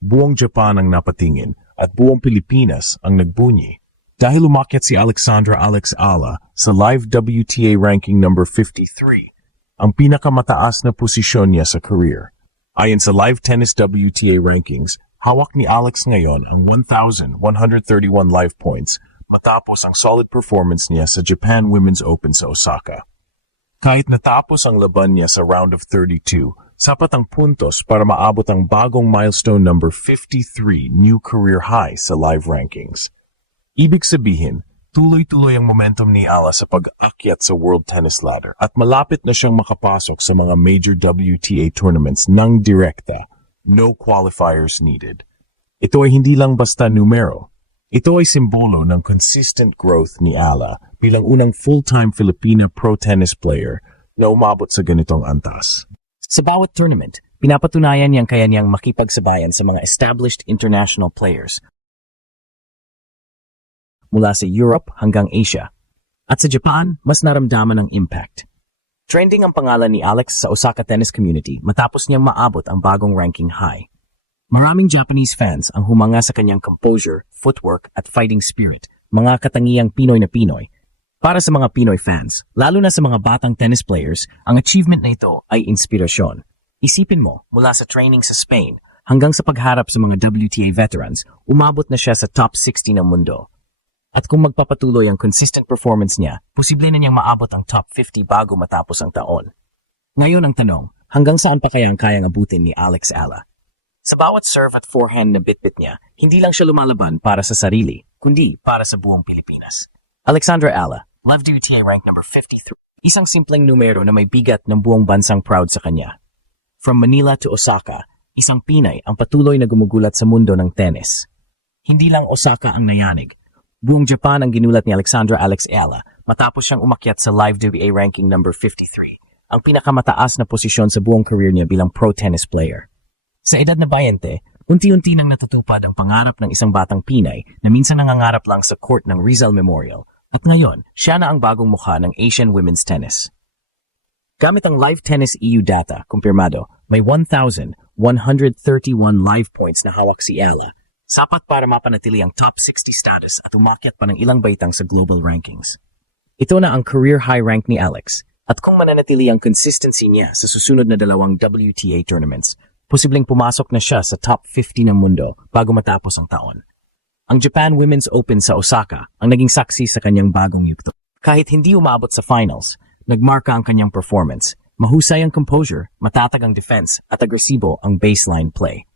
buong Japan ang napatingin at buong Pilipinas ang nagbunyi. Dahil umakyat si Alexandra Alex Ala sa live WTA ranking number 53, ang pinakamataas na posisyon niya sa career. Ayon sa live tennis WTA rankings, hawak ni Alex ngayon ang 1,131 live points matapos ang solid performance niya sa Japan Women's Open sa Osaka. Kahit natapos ang laban niya sa round of 32, sapat ang puntos para maabot ang bagong milestone number 53 new career high sa live rankings. Ibig sabihin, tuloy-tuloy ang momentum ni Ala sa pag-akyat sa World Tennis Ladder at malapit na siyang makapasok sa mga major WTA tournaments ng direkta, no qualifiers needed. Ito ay hindi lang basta numero. Ito ay simbolo ng consistent growth ni Ala bilang unang full-time Filipina pro tennis player na umabot sa ganitong antas. Sa bawat tournament, pinapatunayan niyang kaya niyang makipagsabayan sa mga established international players mula sa Europe hanggang Asia. At sa Japan, mas naramdaman ang impact. Trending ang pangalan ni Alex sa Osaka tennis community matapos niyang maabot ang bagong ranking high. Maraming Japanese fans ang humanga sa kanyang composure, footwork at fighting spirit, mga katangiang Pinoy na Pinoy. Para sa mga Pinoy fans, lalo na sa mga batang tennis players, ang achievement na ito ay inspirasyon. Isipin mo, mula sa training sa Spain hanggang sa pagharap sa mga WTA veterans, umabot na siya sa top 60 ng mundo. At kung magpapatuloy ang consistent performance niya, posible na niyang maabot ang top 50 bago matapos ang taon. Ngayon ang tanong, hanggang saan pa kaya ang kayang abutin ni Alex Ala? Sa bawat serve at forehand na bitbit niya, hindi lang siya lumalaban para sa sarili, kundi para sa buong Pilipinas. Alexandra Ala, live WTA rank number 53. Isang simpleng numero na may bigat ng buong bansang proud sa kanya. From Manila to Osaka, isang Pinay ang patuloy na gumugulat sa mundo ng tennis. Hindi lang Osaka ang nayanig. Buong Japan ang ginulat ni Alexandra Alex Ala matapos siyang umakyat sa live WTA ranking number 53, ang pinakamataas na posisyon sa buong career niya bilang pro tennis player. Sa edad na 20, unti-unti nang natutupad ang pangarap ng isang batang Pinay na minsan nangangarap lang sa court ng Rizal Memorial at ngayon, siya na ang bagong mukha ng Asian women's tennis. Gamit ang Live Tennis EU data, kumpirmado, may 1,131 live points na hawak si Ala, sapat para mapanatili ang top 60 status at umakyat pa ng ilang baitang sa global rankings. Ito na ang career high rank ni Alex at kung mananatili ang consistency niya sa susunod na dalawang WTA tournaments, posibleng pumasok na siya sa top 50 ng mundo bago matapos ang taon. Ang Japan Women's Open sa Osaka ang naging saksi sa kanyang bagong yugto. Kahit hindi umabot sa finals, nagmarka ang kanyang performance, mahusay ang composure, matatag ang defense at agresibo ang baseline play.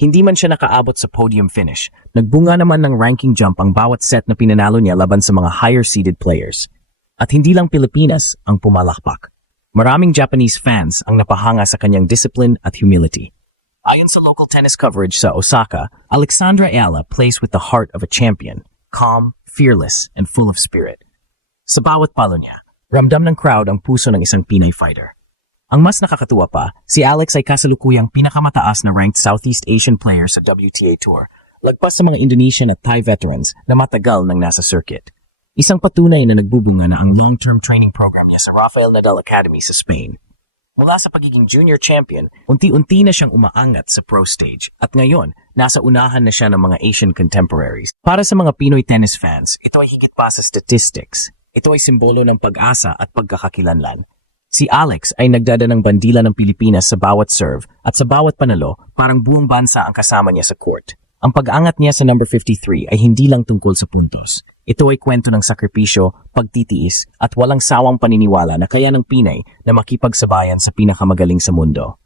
Hindi man siya nakaabot sa podium finish, nagbunga naman ng ranking jump ang bawat set na pinanalo niya laban sa mga higher-seeded players. At hindi lang Pilipinas ang pumalakpak. Maraming Japanese fans ang napahanga sa kanyang discipline at humility. Ayon sa local tennis coverage sa Osaka, Alexandra Ala plays with the heart of a champion, calm, fearless, and full of spirit. Sa bawat palo niya, ramdam ng crowd ang puso ng isang Pinay fighter. Ang mas nakakatuwa pa, si Alex ay kasalukuyang pinakamataas na ranked Southeast Asian player sa WTA Tour, lagpas sa mga Indonesian at Thai veterans na matagal nang nasa circuit. Isang patunay na nagbubunga na ang long-term training program niya sa Rafael Nadal Academy sa Spain. Mula sa pagiging junior champion, unti-unti na siyang umaangat sa pro stage at ngayon, nasa unahan na siya ng mga Asian contemporaries. Para sa mga Pinoy tennis fans, ito ay higit pa sa statistics. Ito ay simbolo ng pag-asa at pagkakakilanlan. Si Alex ay nagdada ng bandila ng Pilipinas sa bawat serve at sa bawat panalo, parang buong bansa ang kasama niya sa court. Ang pag-angat niya sa number 53 ay hindi lang tungkol sa puntos. Ito ay kwento ng sakripisyo, pagtitiis at walang sawang paniniwala na kaya ng Pinay na makipagsabayan sa pinakamagaling sa mundo.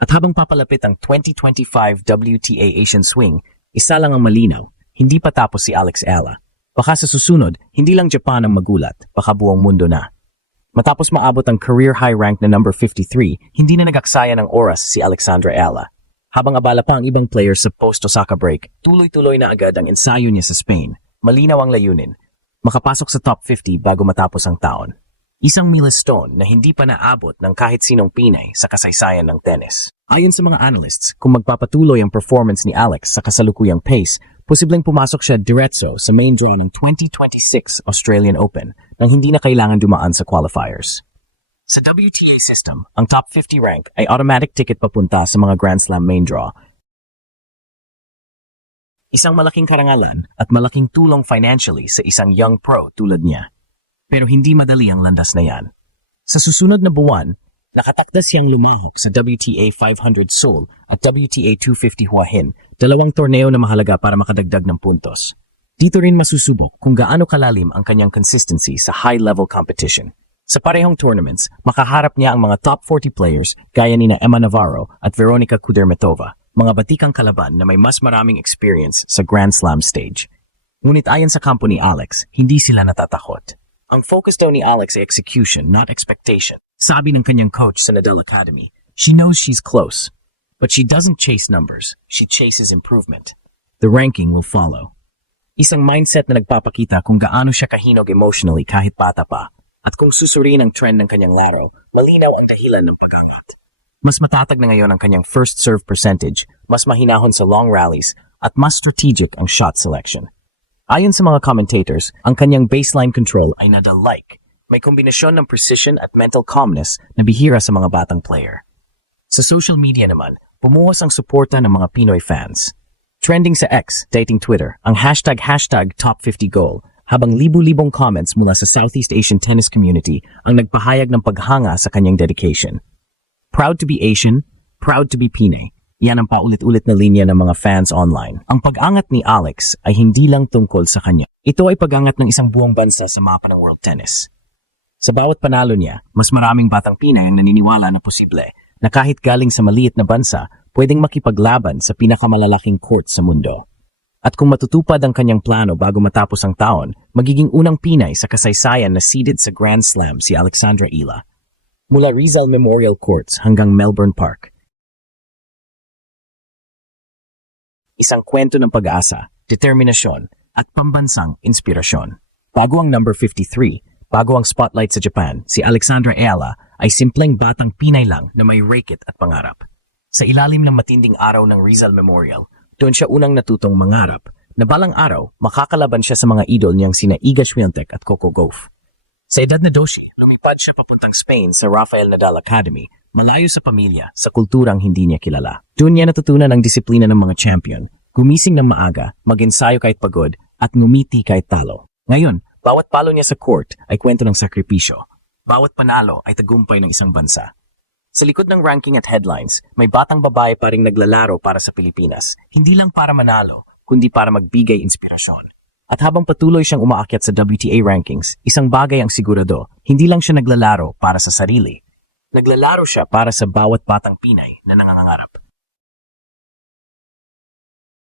At habang papalapit ang 2025 WTA Asian Swing, isa lang ang malinaw, hindi pa tapos si Alex Ala. Baka sa susunod, hindi lang Japan ang magulat, baka buong mundo na. Matapos maabot ang career high rank na number 53, hindi na nagaksaya ng oras si Alexandra Ala. Habang abala pa ang ibang players sa post-Osaka break, tuloy-tuloy na agad ang ensayo niya sa Spain. Malinaw ang layunin, makapasok sa top 50 bago matapos ang taon. Isang milestone na hindi pa naabot ng kahit sinong Pinay sa kasaysayan ng tennis. Ayon sa mga analysts, kung magpapatuloy ang performance ni Alex sa kasalukuyang pace, posibleng pumasok siya diretso sa main draw ng 2026 Australian Open nang hindi na kailangan dumaan sa qualifiers. Sa WTA system, ang top 50 rank ay automatic ticket papunta sa mga Grand Slam main draw. Isang malaking karangalan at malaking tulong financially sa isang young pro tulad niya. Pero hindi madali ang landas na yan. Sa susunod na buwan, nakatakda siyang lumahok sa WTA 500 Seoul at WTA 250 Hua Hin, dalawang torneo na mahalaga para makadagdag ng puntos. Dito rin masusubok kung gaano kalalim ang kanyang consistency sa high-level competition. Sa parehong tournaments, makaharap niya ang mga top 40 players gaya ni Emma Navarro at Veronika Kudermetova, mga batikang kalaban na may mas maraming experience sa Grand Slam stage. Ngunit ayon sa kampo ni Alex, hindi sila natatakot. Ang focus daw ni Alex ay execution, not expectation. Sabi ng kanyang coach sa Nadal Academy, she knows she's close, but she doesn't chase numbers, she chases improvement. The ranking will follow. Isang mindset na nagpapakita kung gaano siya kahinog emotionally kahit bata pa, at kung susuriin ang trend ng kanyang laro, malinaw ang dahilan ng pag-angat. Mas matatag na ngayon ang kanyang first serve percentage, mas mahinahon sa long rallies, at mas strategic ang shot selection. Ayon sa mga commentators, ang kanyang baseline control ay Nadal-like. May kombinasyon ng precision at mental calmness na bihira sa mga batang player. Sa social media naman, pumuhos ang suporta ng mga Pinoy fans. Trending sa X, dating Twitter, ang hashtag #top50goal, habang libu-libong comments mula sa Southeast Asian tennis community ang nagpahayag ng paghanga sa kanyang dedication. Proud to be Asian, proud to be Pinay. Yan ang paulit-ulit na linya ng mga fans online. Ang pag-angat ni Alex ay hindi lang tungkol sa kanya. Ito ay pag-angat ng isang buong bansa sa mapa ng world tennis. Sa bawat panalo niya, mas maraming batang Pinay ang naniniwala na posible na kahit galing sa maliit na bansa, pwedeng makipaglaban sa pinakamalalaking court sa mundo. At kung matutupad ang kanyang plano bago matapos ang taon, magiging unang Pinay sa kasaysayan na seeded sa Grand Slam si Alexandra Ila. Mula Rizal Memorial Courts hanggang Melbourne Park. Isang kwento ng pag-asa, determinasyon, at pambansang inspirasyon. Bago ang number 53, bago ang spotlight sa Japan, si Alexandra Ayala ay simpleng batang Pinay lang na may racket at pangarap. Sa ilalim ng matinding araw ng Rizal Memorial, doon siya unang natutong mangarap na balang araw makakalaban siya sa mga idol niyang sina Iga Swiatek at Coco Gauff. Sa edad na 12, lumipad siya papuntang Spain sa Rafael Nadal Academy, malayo sa pamilya, sa kulturang hindi niya kilala. Doon niya natutunan ang disiplina ng mga champion, gumising ng maaga, mag-ensayo kahit pagod, at ngumiti kahit talo. Ngayon, bawat palo niya sa court ay kwento ng sakripisyo. Bawat panalo ay tagumpay ng isang bansa. Sa likod ng ranking at headlines, may batang babae pa ring naglalaro para sa Pilipinas. Hindi lang para manalo, kundi para magbigay inspirasyon. At habang patuloy siyang umaakyat sa WTA rankings, isang bagay ang sigurado, hindi lang siya naglalaro para sa sarili. Naglalaro siya para sa bawat batang Pinay na nangangarap.